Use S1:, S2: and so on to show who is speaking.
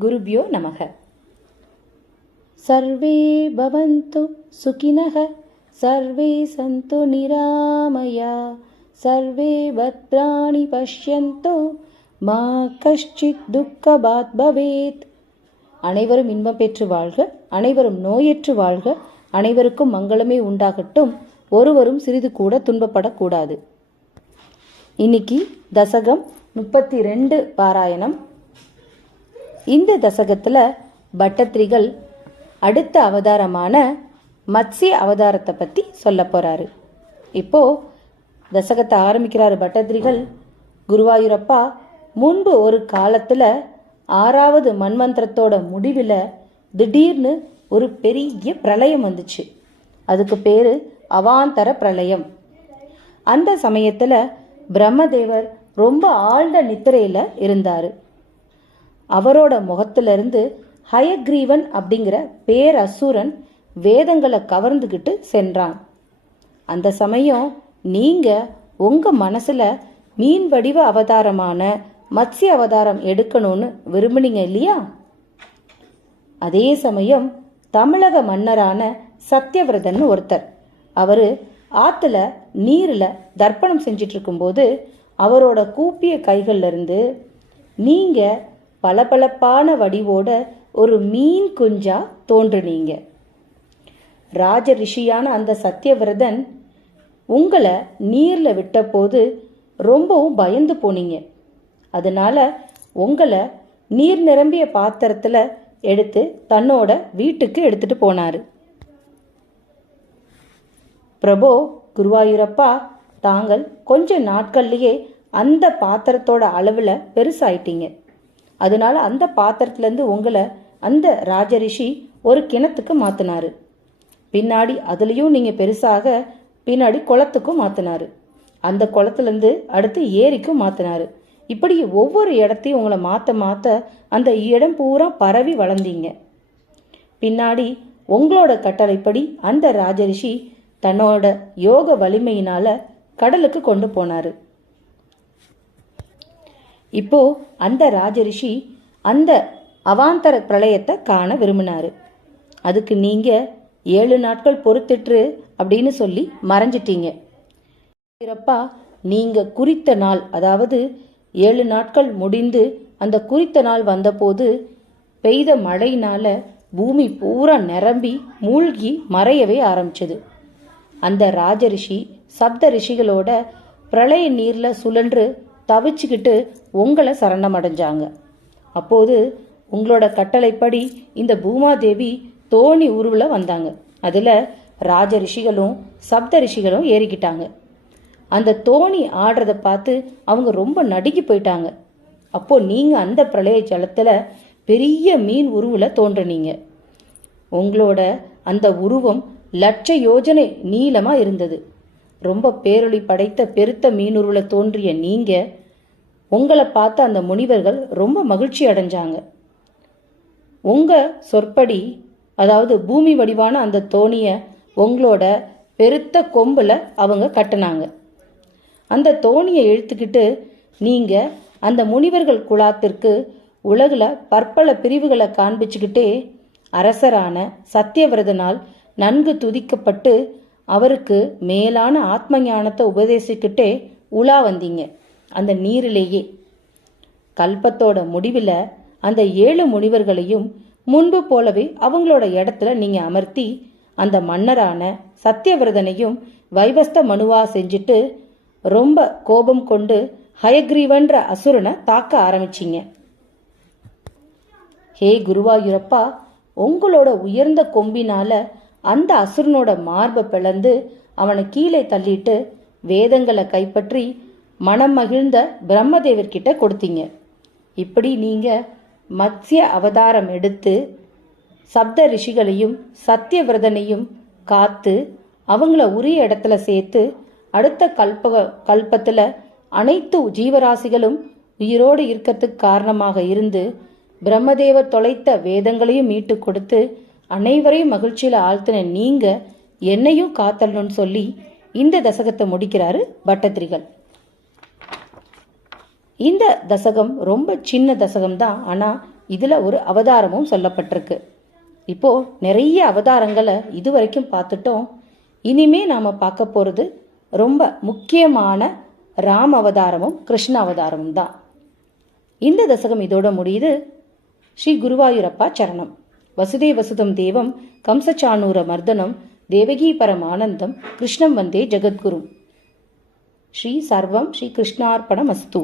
S1: குருபியோ நமக. சர்வே பவந்து சுகினக சர்வே சந்து நிராமயா சர்வே பத்ராணி பஷ்யந்தோ மா கஷ்டித் துக்கபாத் பவேத். அனைவரும் இன்பம் பெற்று வாழ்க அனைவரும் நோயற்று வாழ்க அனைவருக்கும் மங்களமே உண்டாகட்டும் ஒருவரும் சிறிது கூட துன்பப்படக்கூடாது. இன்னைக்கு தசகம் முப்பத்தி ரெண்டு பாராயணம். இந்த தசகத்தில் பட்டத்திரிகள் அடுத்த அவதாரமான மத்ஸ்ய அவதாரத்தை பற்றி சொல்ல போகிறாரு இப்போது தசகத்தை ஆரம்பிக்கிறாரு பட்டத்திரிகள். குருவாயூரப்பா முன்பு ஒரு காலத்தில் ஆறாவது மண்மந்திரத்தோட முடிவில் திடீர்னு ஒரு பெரிய பிரளயம் வந்துச்சு. அதுக்கு பேர் அவாந்தர பிரளயம். அந்த சமயத்தில் பிரம்மதேவர் ரொம்ப ஆழ்ந்த நித்திரையில் இருந்தார். அவரோட முகத்திலிருந்து ஹயக்ரீவன் அப்படிங்கிற பேரசுரன் வேதங்களை கவர்ந்துக்கிட்டு சென்றான். அந்த சமயம் நீங்க உங்க மனசுல மீன் வடிவ அவதாரமான மத்ஸ்ய அவதாரம் எடுக்கணும்னு விரும்புனீங்க இல்லையா? அதே சமயம் தமிழக மன்னரான சத்யவிரதன் ஒருத்தர். அவரு ஆத்துல நீர்ல தர்ப்பணம் செஞ்சிட்டு இருக்கும்போது அவரோட கூப்பிய கைகள்ல இருந்து நீங்க பளபளப்பான வடிவோட ஒரு மீன் குஞ்சா தோன்றுனீங்க. ராஜ ரிஷியான அந்த சத்தியவிரதன் உங்களை நீரில் விட்டபோது ரொம்பவும் பயந்து போனீங்க. அதனால உங்களை நீர் நிரம்பிய பாத்திரத்தில் எடுத்து தன்னோட வீட்டுக்கு எடுத்துட்டு போனாரு. பிரபோ குருவாயூரப்பா தாங்கள் கொஞ்ச நாட்கள்லேயே அந்த பாத்திரத்தோட அளவில் பெருசாயிட்டீங்க. அதனால அந்த பாத்திரத்துலேருந்து உங்களை அந்த ராஜரிஷி ஒரு கிணத்துக்கு மாத்தினாரு. பின்னாடி அதுலேயும் நீங்கள் பெருசாக பின்னாடி குளத்துக்கும் மாத்தினாரு. அந்த குளத்துலேருந்து அடுத்து ஏரிக்கும் மாத்தினாரு. இப்படி ஒவ்வொரு இடத்தையும் உங்களை மாற்ற மாற்ற அந்த இடம் பூரா பரவி வளர்ந்தீங்க. பின்னாடி உங்களோட கட்டளைப்படி அந்த ராஜரிஷி தன்னோட யோக வலிமையினால கடலுக்கு கொண்டு போனாரு. இப்போ அந்த ராஜரிஷி அந்த அவாந்தர பிரளயத்தை காண விரும்பினாரு. அதுக்கு நீங்க ஏழு நாட்கள் பொறுத்துட்டு அப்படின்னு சொல்லி மறைஞ்சிட்டீங்க. வீரப்பா நீங்க குறித்த நாள் அதாவது ஏழு நாட்கள் முடிந்து அந்த குறித்த நாள் வந்தபோது பெய்த மழையினால பூமி பூரா நிரம்பி மூழ்கி மறையவே ஆரம்பிச்சது. அந்த ராஜரிஷி சப்த ரிஷிகளோட பிரளய நீர்ல சுழன்று தவிச்சுக்கிட்டு உங்களை சரணம் அடைஞ்சாங்க அப்போது உங்களோட கட்டளைப்படி இந்த பூமாதேவி தோணி உருவில் வந்தாங்க. அதில் ராஜ ரிஷிகளும் சப்த ரிஷிகளும் ஏறிக்கிட்டாங்க. அந்த தோணி ஆடுறதை பார்த்து அவங்க ரொம்ப நடுங்கி போயிட்டாங்க. அப்போது நீங்கள் அந்த பிரளய ஜலத்தில் பெரிய மீன் உருவில் தோன்றுனீங்க. உங்களோட அந்த உருவம் லட்ச யோஜனை நீளமாக இருந்தது. ரொம்ப பேரொளி படைத்த பெருத்த மீனுருவில் தோன்றிய நீங்கள் உங்களை பார்த்து அந்த முனிவர்கள் ரொம்ப மகிழ்ச்சி அடைஞ்சாங்க. உங்க சொற்படி அதாவது பூமி வடிவான அந்த தோணியை உங்களோட பெருத்த கொம்புல அவங்க கட்டினாங்க. அந்த தோணியை இழுத்துக்கிட்டு நீங்க அந்த முனிவர்கள் குலாத்திற்கு உலகில் பற்பல பிரிவுகளை காண்பிச்சுக்கிட்டே அரசரான சத்தியவிரதனால் நன்கு துதிக்கப்பட்டு அவருக்கு மேலான ஆத்ம ஞானத்தை உபதேசிக்கிட்டே உலா வந்தீங்க. அந்த நீரிலேயே. கல்பத்தோட முடிவில் அந்த ஏழு முனிவர்களையும் முன்பு போலவே அவங்களோட இடத்துல நீங்கள் அமர்த்தி அந்த மன்னரான சத்தியவிரதனையும் வைவஸ்த மனுவா செஞ்சுட்டு ரொம்ப கோபம் கொண்டு ஹயக்ரீவன்ற அசுரனை தாக்க ஆரம்பிச்சிங்க. ஹே குருவாயூரப்பா உங்களோட உயர்ந்த கொம்பினால அந்த அசுரனோட மார்பை பிளந்து அவனை கீழே தள்ளிட்டு வேதங்களை கைப்பற்றி மனம் மகிழ்ந்த பிரம்மதேவர்கிட்ட கொடுத்தீங்க. இப்படி நீங்க மத்ஸ்ய அவதாரம் எடுத்து சப்த ரிஷிகளையும் சத்தியவிரதனையும் காத்து அவங்கள உரிய இடத்துல சேர்த்து அடுத்த கல்ப கல்பத்தில் அனைத்து ஜீவராசிகளும் உயிரோடு இருக்கிறதுக்கு காரணமாக இருந்து பிரம்மதேவர் தொலைத்த வேதங்களையும் மீட்டு கொடுத்து அனைவரையும் மகிழ்ச்சியில் ஆழ்த்தின நீங்க என்னையும் காத்தல்னு சொல்லி இந்த தசகத்தை முடிக்கிறாரு பட்டத்திரிகள். இந்த தசகம் ரொம்ப சின்ன தசகம் தான் ஆனால் இதில் ஒரு அவதாரமும் சொல்லப்பட்டிருக்கு. இப்போ நிறைய அவதாரங்களை இதுவரைக்கும் பார்த்துட்டோம். இனிமே நாம் பார்க்க போகிறது ரொம்ப முக்கியமான ராம அவதாரமும் கிருஷ்ண அவதாரமும் தான் இந்த தசகம் இதோட முடியுது. ஸ்ரீ குருவாயூரப்பா சரணம். வசுதே வசுதம் தேவம் கம்சச்சானூர மர்தனம் தேவகி பரமானந்தம் கிருஷ்ணம் வந்தே ஜெகத்குரும் ஸ்ரீ சர்வம் ஸ்ரீ கிருஷ்ணார்ப்பணமஸ்து